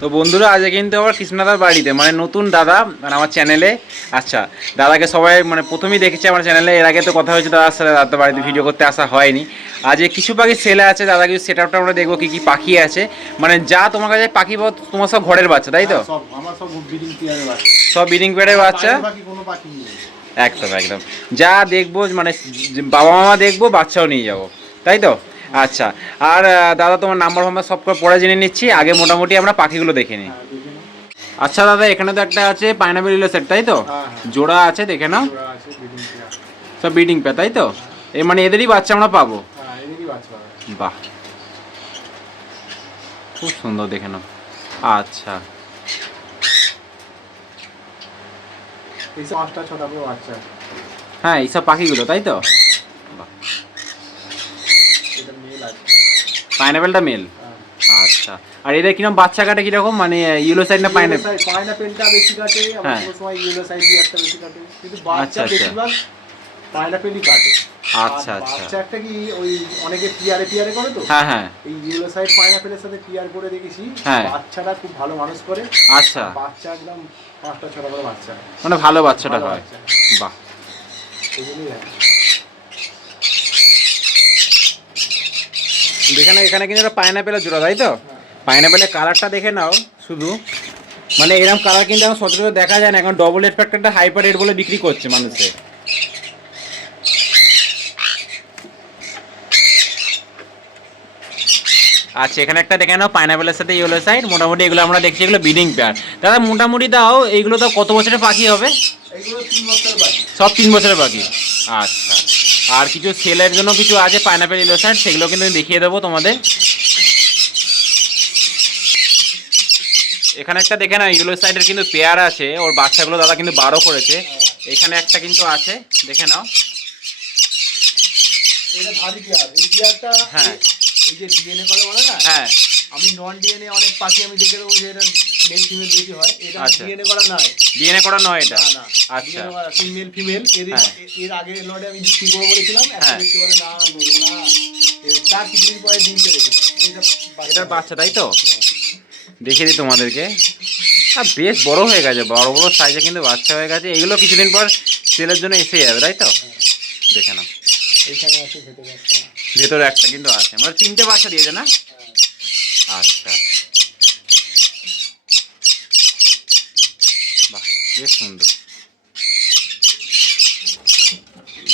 তো বন্ধুরা আজ কিন্তু আবার কৃষ্ণদার বাড়িতে মানে নতুন দাদা মানে আমার চ্যানেলে আচ্ছা দাদাকে সবাই মানে প্রথমেই দেখেছি আমার চ্যানেলে এর আগে তো কথা হয়েছে দাদার সাথে দাদার বাড়িতে ভিডিও করতে আসা হয়নি। আজ এই কিছু পাখি সেলে আছে দাদা কিছু সেট আপটা আমরা দেখব কী কী পাখি আছে। মানে যা তোমার কাছে পাখি তোমার সব ঘরের বাচ্চা তাই তো? হ্যাঁ, সব সব পেয়ারের বাচ্চা। একদম একদম। যা দেখব মানে বাবা মামা দেখব বাচ্চাও নিয়ে যাব তাই তো? আচ্ছা আর দাদা তোমার নাম্বার ফাম্বার সব করে পরে জেনে নিচ্ছি আগে মোটামুটি আমরা পাখিগুলো দেখে নিই। হ্যাঁ। আচ্ছা দাদা এখানে তো একটা আছে পাইনাপেল ইলো সেট তাই তো? হ্যাঁ, হ্যাঁ। জোড়া আছে দেখে নাও। সব ব্রিডিং পে তাই তো? এ মানে এদেরই বাচ্চা আমরা পাবো। বাহ। খুব সুন্দর দেখে নাও। আচ্ছা। হ্যাঁ এইসব পাখিগুলো তাই তো এটা মেল আছে পাইনাপেলটা মেল? হ্যাঁ। আচ্ছা। আর এদের কীরকম বাচ্চা কাটে কীরকম? মানে ইয়েলো সাইড না পাইনাপেল? Yellow বেশি কাটে হ্যাঁ। সময় ইয়েলো সাইড একটা বেশি কাটে। কিন্তু বাচ্চা আচ্ছা, আচ্ছা। বেশিরভাগ পাইনাপেলই কাটে। আচ্ছা, আচ্ছা। বাচ্চা একটা কি ওই অনেকে পিয়ারে পিয়ারে করে তো? হ্যাঁ হ্যাঁ। এই ইয়েলো সাইড পাইনাপেলের সাথে পিয়ার করে দেখেছি হ্যাঁ। বাচ্চাটা খুব ভালো মানুষ করে। আচ্ছা। বাচ্চা একদম পাঁচটা ছটা করে বাচ্চা। মানে ভালো বাচ্চাটা হয়। বাহ এই জন্যই হয়। দেখে নাও এখানে কিন্তু একটা পাইনাপেলের জোড়া তাই তো? পাইনাপেলের কালারটা দেখে নাও শুধু। মানে এরকম কালার কিন্তু এখন সচরাচর দেখা যায় না এখন ডবল রেড ফ্যাক্টরটা হাইপার রেড বলে বিক্রি করছে মানুষে। আচ্ছা এখানে একটা দেখে নাও পাইনাপেলের সাথে ইয়েলো সাইড মোটামুটি এগুলো আমরা দেখছি এগুলো বিডিং পেয়ার দাদা মোটামুটি দাও এইগুলো তো কত বছরের পাখি হবে? সব তিন বছরের পাখি। আচ্ছা। আর কিছু সেলের জন্য কিছু আছে পাইনাপেল ইলো সাইড সেগুলো কিন্তু আমি দেখিয়ে দেবো তোমাদের। এখানে একটা দেখে না ইগুলো সাইডের কিন্তু পেয়ার আছে ওর বাচ্চাগুলো দাদা কিন্তু বারো করেছে। এখানে একটা কিন্তু আছে দেখে নাও। হ্যাঁ। হ্যাঁ। আমি নন ডিএনএ অনেক পাখি আমি দেখে দেবো যে এটা মেল ফিমেল বেশি হয়। এটা আচ্ছা। ডিএনএ করা নয়। ডিএনএ করা নয় এটা? না আচ্ছা। মেল ফিমেল এর হ্যাঁ। এর আগে লটে আমি বিক্রি করব বলেছিলাম? একটা হ্যাঁ। বলে না নেব না এর চার কিছুদিন পরে ডিম পেরেছিল এটা এটার বাচ্চা তাই তো? দেখিয়ে দিই তোমাদেরকে। আর বেশ বড় হয়ে গেছে বড় বড় সাইজে কিন্তু বাচ্চা হয়ে গেছে। এগুলো কিছুদিন পর সেলের জন্য এসে যাবে তাই তো? দেখে নাও। ভেতরে একটা কিন্তু আছে। মানে তিনটে বাচ্চা দিয়েছে না? আচ্ছা। বাহ বেশ সুন্দর।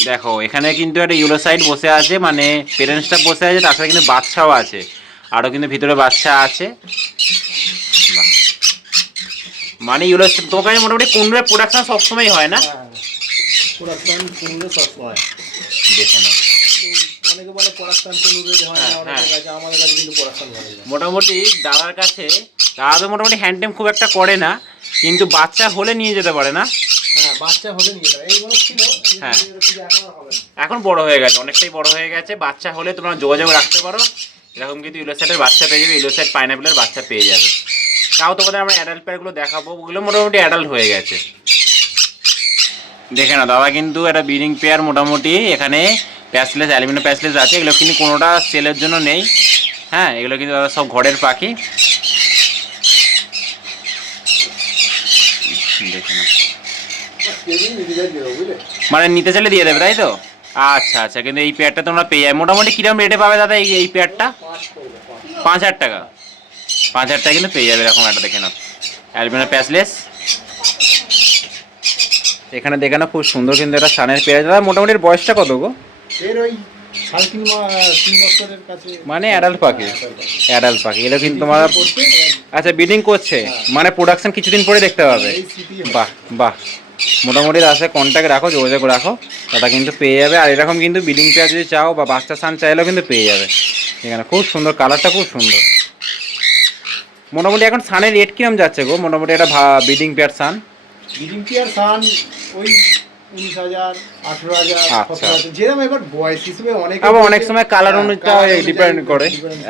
দেখো এখানে কিন্তু একটা ইউলো সাইড বসে আছে মানে পেরেন্টসটা বসে আছে তাছাড়া কিন্তু বাচ্চাও আছে। আরও কিন্তু ভিতরে বাচ্চা আছে। বাহ। মানে ইউলো তোমার কাছে মোটামুটি কোনটার প্রোডাকশন সবসময় হয় না? হ্যাঁ প্রোডাকশন কোনোদের সব হয়। দেখে তো অনেকে বলে প্রোডাকশন হয় না হ্যাঁ, অনেকের হ্যাঁ। কাছে আমাদের কাছে কিন্তু প্রোডাকশন মোটামুটি দাদার কাছে দাদা তো মোটামুটি হ্যান্ডটেম খুব একটা করে না কিন্তু বাচ্চা হলে নিয়ে যেতে পারে না। হ্যাঁ বাচ্চা হলে নিয়ে যাবে এইগুলো ছিল হ্যাঁ। এখন বড় হয়ে গেছে অনেকটাই বড় হয়ে গেছে। বাচ্চা হলে তোমরা যোগাযোগ রাখতে পারো। এরকম কিন্তু ইলোসাইটের বাচ্চা পেয়ে যাবে ইলোসাইট পাইনাপেলের বাচ্চা পেয়ে যাবে। তাও তোমাদের আমরা অ্যাডাল্ট পেয়ারগুলো দেখাবো ওগুলো মোটামুটি অ্যাডাল্ট হয়ে গেছে। দেখে না দাদা কিন্তু একটা ব্রিডিং পেয়ার মোটামুটি এখানে প্যাসলেস, অ্যালুমিনিয়াম প্যাসলেস আছে, এগুলো কিন্তু কোনোটা সেলের জন্য নেই। হ্যাঁ এগুলো কিন্তু দাদা সব ঘরের পাখি। মানে নিতে চাইলে দিয়ে দেবে, তাই তো? আচ্ছা আচ্ছা কিন্তু এই পেয়ারটা তোমরা পেয়ে যাবে। মোটামুটি কীরকম রেটে পাবে দাদা এই এই পেয়ারটা পাঁচ হাজার টাকা। পাঁচ হাজার টাকা কিন্তু পেয়ে যাবে এরকম একটা, দেখে নাও। অ্যালবিনা প্যাসলেস। এখানে দেখে নাও, খুব সুন্দর কিন্তু একটা সানের পেয়ার দাদা, মোটামুটি বয়সটা কত গো? এর ওই সাড়ে তিন তিন বছরের কাছে মানে অ্যাডাল্ট পাখি। হ্যাঁ। অ্যাডাল্ট পাখি। এগুলো কিন্তু তোমার আচ্ছা ব্রিডিং করছে। মানে প্রোডাকশন কিছুদিন পরে দেখতে পাবে। হয়। বাহ বাহ। মোটামুটি রাস্তায় কন্ট্যাক্ট রাখো যোগাযোগ রাখো। দাদা কিন্তু পেয়ে যাবে। আর এরকম কিন্তু বিডিং পেয়ার যদি চাও বা বাচ্চা সান চাইলেও কিন্তু পেয়ে যাবে। এখানে খুব সুন্দর কালারটা খুব সুন্দর। মোটামুটি এখন সানের রেট কিরম যাচ্ছে গো? মোটামুটি একটা breeding pair sun breeding pair sun ওই উনিশ হাজার আঠেরো হাজার আচ্ছা। সতেরো হাজার যেরকম এবার বয়স হিসেবে অনেকে আবার অনেক সময় কালার হ্যাঁ, অনুযায়ী ডিপেন্ড করে।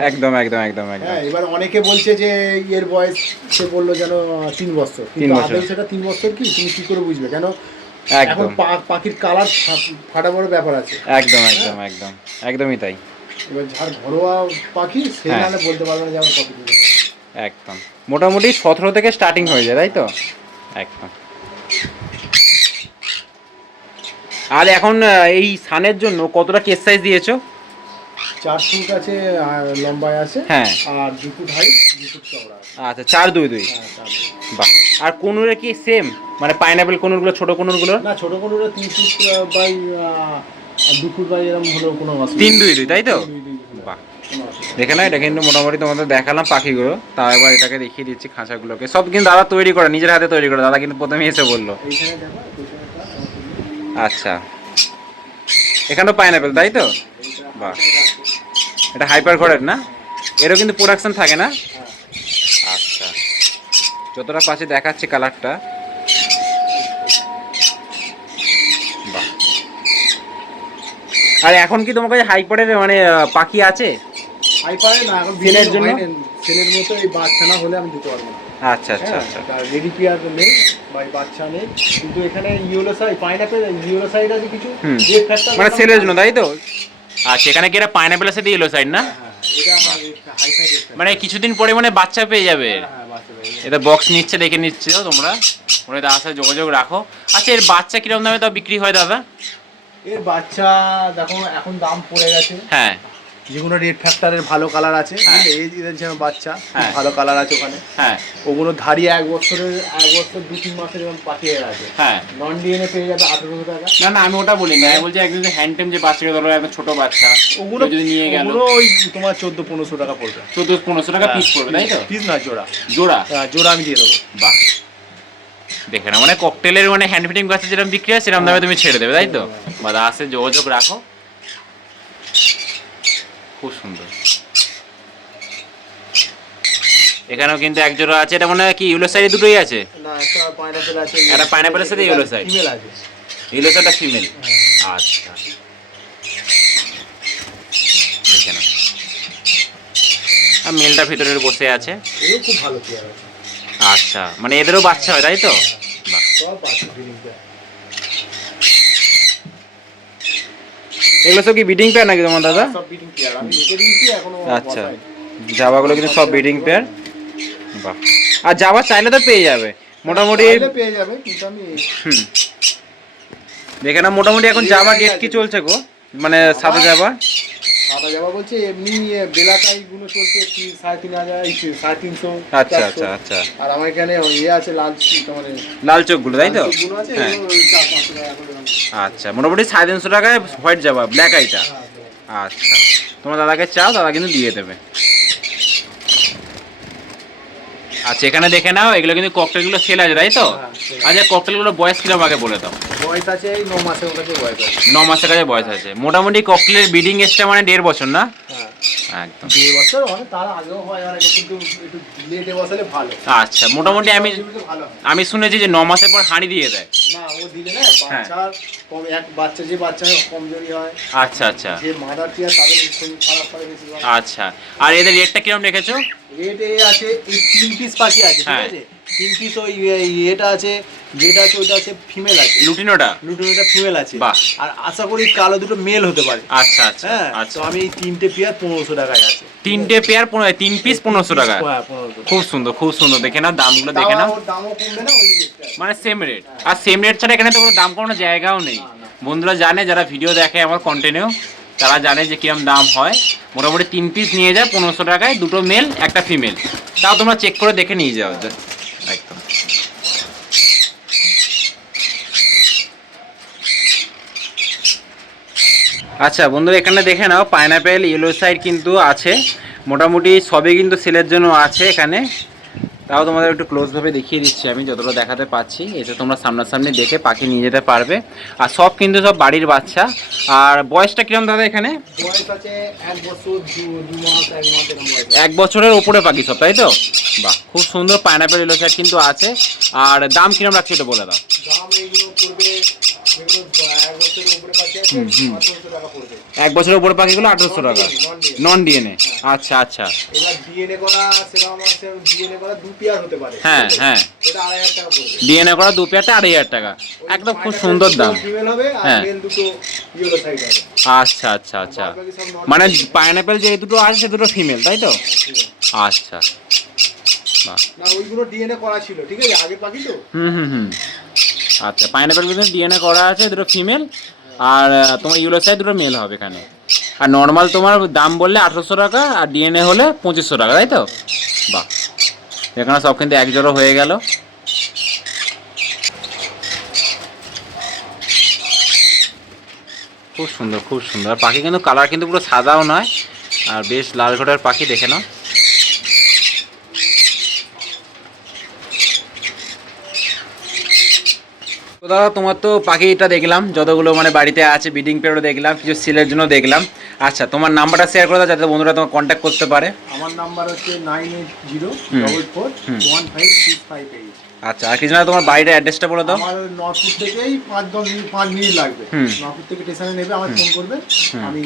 একদম একদম একদম হ্যাঁ এবার অনেকে বলছে যে এর বয়স সে বলল যেন তিন বছর। তিন বছর। সেটা তিন বছর কি? তুমি কি করে বুঝবে? কেন এখন পাখির কালার ফাটা বড় ব্যাপার আছে। একদম একদম একদম। একদমই তাই। এবার যার ঘরোয়া পাখি সে হ্যাঁ। নাহলে বলতে পারবে না যে আমার কত একদম। মোটামুটি সতেরো থেকে স্টার্টিং হয়ে যায় তাই তো? একদম। আর এখন এই সানের জন্য কতটা কেস সাইজ দিয়েছ? চার ফুট আছে আর লম্বায় আছে হ্যাঁ। আর দু ফুট হাইট দু ফুট চওড়া আচ্ছা চার দুই দুই। হ্যাঁ, বাহ। আর কোনুরে কি সেম মানে পাইনাপেল কোনুরগুলো ছোট কোনুরগুলো? না ছোট কোনোটা তিন ফুট বাই দু ফুট বাই এরকম হলেও কোনো তিন দুই দুই তাই তো? দুই দুই বাহ। দেখে না এটা কিন্তু মোটামুটি তোমাদের দেখালাম পাখিগুলো। তা এবার এটাকে দেখিয়ে দিচ্ছি খাঁচাগুলোকে। সব কিন্তু দাদা তৈরি করে নিজের হাতে তৈরি করে। দাদা কিন্তু প্রথমে এসে বলল নেই। এইখানে দেখো পেছনেরটা, আমার আচ্ছা। এখানেও পাইনাপেল তাই তো? বাহ। এটা হাইপার ঘরের না? এরও কিন্তু প্রোডাকশন থাকে না। আচ্ছা। যতটা পাশে দেখাচ্ছে কালারটা বাহ। আর এখন কি তোমার কাছে হাইপারের মানে পাখি আছে? আই পারে না এখন ছেলের জন্য? ছেলের মতো এই বাচ্চা না হলে আমি দিতে পারব না। আচ্ছা আচ্ছা আচ্ছা। রেডি পেয়ার নেই বা বাচ্চা নেই কিন্তু এখানে yellow side pineapple yellow side আছে কিছু? মানে সেলের জন্য তাই তো? আচ্ছা এখানে কি এটা পাইনাপেল আছে দিয়ে এলো সাইড না এটা মানে কিছুদিন পরে মানে বাচ্চা পেয়ে যাবে। হ্যাঁ। এটা বক্স নিচ্ছে দেখে নিচ্ছে তোমরা। ওরা তার সাথে যোগাযোগ রাখো। আচ্ছা এর বাচ্চা কীরকম দামে তাও বিক্রি হয় দাদা? এর বাচ্চা দেখো এখন দাম পড়ে গেছে। হ্যাঁ। যেগুলো রেড ফ্যাক্টরের ভালো কালার আছে হ্যাঁ। এই যেমন বাচ্চা হ্যাঁ। ভালো কালার আছে ওখানে। হ্যাঁ। ওগুলো ধারিয়ে এক বছরের এক বছর দু তিন মাসের যেমন পাঠিয়ে আছে হ্যাঁ। নন ডিএনএ পেয়ে যাবে আঠেরোশো টাকা। না না আমি ওটা বলি না আমি বলছি একদম হ্যান্ডটেম যে বাচ্চাকে ধরো একটা ছোট বাচ্চা ওগুলো যদি নিয়ে গেল ওই তোমার চোদ্দ পনেরোশো টাকা পড়বে। চোদ্দ পনেরোশো টাকা পিস পড়বে তাই তো? পিস না জোড়া। জোড়া? হ্যাঁ, জোড়া আমি দিয়ে দেবো। বাহ। দেখে না মানে ককটেলের মানে হ্যান্ড ফিটিং গাছে যেরকম বিক্রি হয় সেরকম দামে তুমি ছেড়ে দেবে তাই তো? বা আসে যোগাযোগ রাখো। খুব সুন্দর। এখানেও কিন্তু এক জোড়া আছে এটা মনে হয় কি ইউলো সাইডে দুটোই আছে? না একটা পাইনাপেল আছে একটা এর সাথে yellow side। ফিমেল আছে। ইউলো সাইডটা ফিমেল হ্যাঁ। আচ্ছা। দেখে না আর মেলটা ভিতরে বসে আছে। খুব ভালো আছে। আচ্ছা মানে এদেরও বাচ্চা হয় তাই তো? বাহ সব বাচ্চা ফিলিং পেয়ার এগুলো সব কি বিডিং পেয়ার নাকি তোমার দাদা? সব বিটিং পেয়ার আমি দিয়েছি এখনও আচ্ছা। বসাইনি। জাবাগুলো কিন্তু সব বিডিং পেয়ার বাহ। আর জাবা চাইলে তো পেয়ে যাবে। মোটামুটি পেয়ে যাবে কিন্তু আমি হুম। দেখে না মোটামুটি এখন জাবা গেট কি চলছে গো? মানে সাদা জাবা সাদা যাবা বলছে এমনি এ, বেলাটাই গুলো চলছে কি সাড়ে তিন হাজার সাড়ে তিনশো আচ্ছা আচ্ছা আচ্ছা। আর আমার এখানে ওই ইয়ে আছে লাল তোমার লাল চোখগুলো তাই তো? হ্যাঁ। আচ্ছা মোটামুটি সাড়ে তিনশো টাকায় হোয়াইট জাবা ব্ল্যাক আইটা আচ্ছা তোমার দাদাকে চাও দাদা কিন্তু দিয়ে দেবে। আচ্ছা এখানে দেখে নাও এগুলো কিন্তু ককটেলগুলো সেল আছে তাই তো? হ্যাঁ, আচ্ছা ককটেলগুলো বয়স কীরকম আগে বলে দাও। বয়স আছে এই মাসের কাছে বয়স আছে। মাসের কাছে বয়স আছে। মোটামুটি ককটেলের বিডিং এজটা মানে দেড় বছর না? হ্যাঁ। একদম। দেড় বছর মানে তার আগেও হয় আর কিন্তু একটু লেটে বসালে ভালো। আচ্ছা মোটামুটি আমি আমি শুনেছি যে ন মাসের পর হাঁড়ি দিয়ে দেয়। না ও দিলে না হ্যাঁ। কম এক বাচ্চা যে বাচ্চা কমজোরি হয়। আচ্ছা আচ্ছা। যে মাদার টিয়ার তাদের শরীর খারাপ করে বেশি আচ্ছা। আর এদের রেটটা কীরকম রেখেছো? রেট এ আছে এই তিন পিস পাখি আছে ঠিক হ্যাঁ। আছে? তিন পিস ওই এটা আছে যেটা আছে ওটা আছে ফিমেল আছে। লুটিনোটা? লুটোটা ফিমেল আছে। আর আশা করি কালো দুটো মেল হতে পারে। আচ্ছা আচ্ছা হ্যাঁ আচ্ছা। তো আমি এই তিনটে পেয়ার পনেরোশো টাকায় আছে। তিনটে পেয়ার পনেরো তিন পিস পনেরোশো টাকা হ্যাঁ খুব সুন্দর খুব সুন্দর। দেখে নাও দামগুলো দেখে নাও। মানে সেম রেট আর সেম রেট ছাড়া এখানে তো কোনো দাম কোনো জায়গাও নেই। বন্ধুরা জানে যারা ভিডিও দেখে আমার কন্টিনিউ তারা জানে যে কিরম দাম হয়। মোটামুটি তিন পিস নিয়ে যায় পনেরোশো টাকায় দুটো মেল একটা ফিমেল তাও তোমরা চেক করে দেখে নিয়ে যাও। একদম। আচ্ছা বন্ধুরা এখানে দেখে নাও পাইনাপেল ইয়েলো সাইড কিন্তু আছে। মোটামুটি সবই কিন্তু সেলের জন্য আছে এখানে। তাও তোমাদের একটু ক্লোজভাবে দেখিয়ে দিচ্ছি আমি যতটা দেখাতে পাচ্ছি। এতে তোমরা সামনাসামনি দেখে পাখি নিয়ে যেতে পারবে। আর সব কিন্তু সব বাড়ির বাচ্চা। আর বয়সটা কিরম দাদা এখানে? এক বছরের ওপরে পাখি সব তাই তো? বাহ খুব সুন্দর পাইনাপেল ইয়েলো সাইড কিন্তু আছে। আর দাম কিরম রাখছি এটা বলে দাও। দাম এইগুলো পড়বে এগুলো এক বছরের উপরে পাখি আছে এক বছরের ওপরে পাখিগুলো আঠারোশো টাকা। নন ডিএনএ আচ্ছা আচ্ছা। এবার ডিএনএ করা ডিএনএ করা দু পেয়ার হতে পারে। হ্যাঁ হ্যাঁ। এটা আড়াই হাজার টাকা পড়বে। ডিএনএ করা দু পেয়ারটা আড়াই হাজার টাকা। একদম খুব সুন্দর দাম। ফিমেল হবে আর হ্যাঁ। মেল দুটো ইয়েলো সাইড হবে। আচ্ছা আচ্ছা আচ্ছা। মানে পাইনাপেল যে দুটো আছে সে দুটো ফিমেল তাই তো? আচ্ছা। বাহ। না ওইগুলো ডিএনএ করা ছিল ঠিক আছে? আগের পাখি তো? হুম হুম হুম। আচ্ছা পাইনাপেল ডিএনএ করা আছে দুটো ফিমেল আর তোমার ইউলো সাইড দুটো মেল হবে এখানে। আর নর্মাল তোমার দাম বললে আঠারোশো টাকা, আর ডিএনএ হলে পঁচিশশো টাকা, তাই তো? বাহ। এখানে সব কিন্তু এক জোড়ো হয়ে গেল। খুব সুন্দর খুব সুন্দর। পাখি কিন্তু, কালার কিন্তু পুরো সাদাও নয়, আর বেশ লাল ঘোটার পাখি দেখে নাও। তো দাদা তোমার তো পাখিটা দেখলাম যতগুলো মানে বাড়িতে আছে বিডিং পেয়ারও দেখলাম কিছু সেলের জন্য দেখলাম। আচ্ছা তোমার নাম্বারটা শেয়ার করে দাও যাতে বন্ধুরা তোমার কন্ট্যাক্ট করতে পারে। আমার নাম্বার হচ্ছে nine eight zero. Double four. One five six five eight আচ্ছা আর কিছু তোমার বাড়ির অ্যাড্রেসটা বলে দাও। আমার নরপুর থেকেই পাঁচ দশ মিনিট পাঁচ মিনিট লাগবে। নরপুর থেকে স্টেশনে নেবে আমার ফোন করবে আমি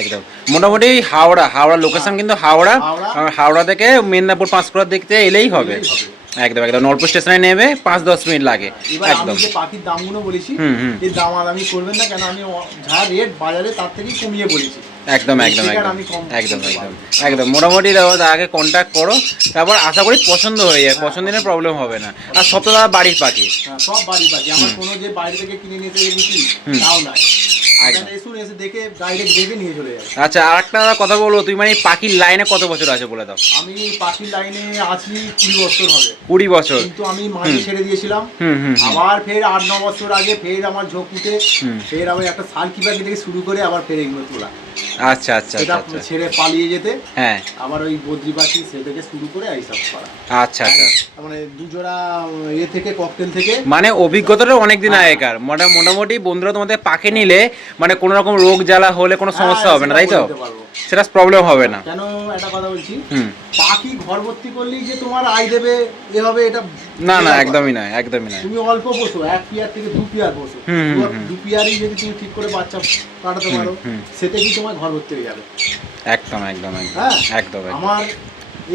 একদম। মোটামুটি হাওড়া হাওড়া লোকেশন কিন্তু হাওড়া হাওড়া। থেকে মেদিনীপুর পাঁচকুড়ার হবে। এলেই হবে। একদম একদম। নলপুর স্টেশনে নেবে পাঁচ দশ মিনিট লাগে। একদম। আমি পাখির দামগুলো বলেছি। এই দাম আদামি করবেন না কেন আমি যা রেট বাজারে তার থেকেই কমিয়ে বলেছি। একদম একদম একদম। একদম একদম। একদম। মোটামুটি আগে কন্ট্যাক্ট করো। তারপর আশা করি পছন্দ হয়ে যায় পছন্দের প্রবলেম হবে না। আর সব তো দাদা বাড়ির পাখি। হ্যাঁ, সব বাড়ি পাখি। আমার কোনো যে বাইরে থেকে কিনে নিয়ে এসে দিচ্ছি তাও যাবে। আচ্ছা আর একটা কথা বলব তুমি মানে পাখির লাইনে কত বছর আছে বলে দাও। আমি পাখির লাইনে আছি কুড়ি বছর হবে। কুড়ি বছর। কিন্তু আমি মাঝে ছেড়ে দিয়েছিলাম। আবার ফের আট ন বছর আগে ফের আমার ঝোঁক উঠে। ফের আবার একটা সাল কিপাকি থেকে শুরু করে আবার ফের এগুলো তোলা। আচ্ছা আচ্ছা সেটা আচ্ছা আচ্ছা। ছেড়ে পালিয়ে যেতে হ্যাঁ। আবার ওই বদ্রি সে থেকে শুরু করে এইসব করা। আচ্ছা আচ্ছা। মানে দুজোড়া ইয়ে থেকে ককটেল থেকে মানে অভিজ্ঞতাটা অনেক দিন আগেকার। মোটা মোটামুটি বন্ধুরা তোমাদের পাখে নিলে মানে কোনো রকম রোগ জ্বালা হলে কোনো সমস্যা হ্যাঁ, হবে না তাই তো। সেটা প্রবলেম হবে না। কেন একটা কথা বলছি? পাখি ঘর ভর্তি করলেই যে তোমার আয় দেবে এ হবে এটা না না একদমই নয় একদমই না। তুমি অল্প বসো এক পিয়ার থেকে দু পিয়ার বসো। দু-। পিয়ারই যদি তুমি ঠিক করে বাচ্চা কাটাতে পারো। সেটা কি তোমার ঘর ভর্তি হয়ে যাবে? একদম একদম একদম। হ্যাঁ? আমার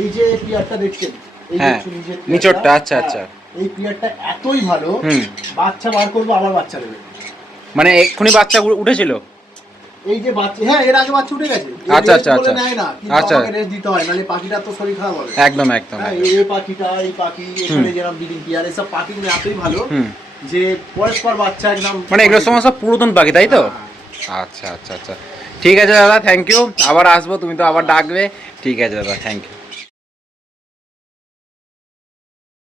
এই যে পিয়ারটা দেখছেন এই হ্যাঁ, নিচেরটা, আচ্ছা, হ্যাঁ, আচ্ছা। এই পিয়ারটা এতই ভালো বাচ্চা বার করব আবার বাচ্চা দেবে। মানে এক্ষুনি বাচ্চা উঠেছিল? এই যে বাচ্চা হ্যাঁ এর আগে বাচ্চা উঠে গেছে। আচ্ছা, আচ্ছা, আচ্ছা। নেয় না আচ্ছা। রেস্ট দিতে হয় মানে পাখিটার তো শরীর খারাপ হবে। একদম একদম হ্যাঁ, এই পাখিটা এই পাখি এখানে যেরকম পিয়ার এসব পাখিগুলো এতই ভালো যে পরস্পর বাচ্চা একদম মানে এগুলো সময় সব পুরাতন পাখি তাই তো? হ্যাঁ। আচ্ছা আচ্ছা আচ্ছা। ঠিক আছে দাদা থ্যাংক ইউ আবার আসব তুমি তো আবার ডাকবে। ঠিক আছে দাদা থ্যাংক ইউ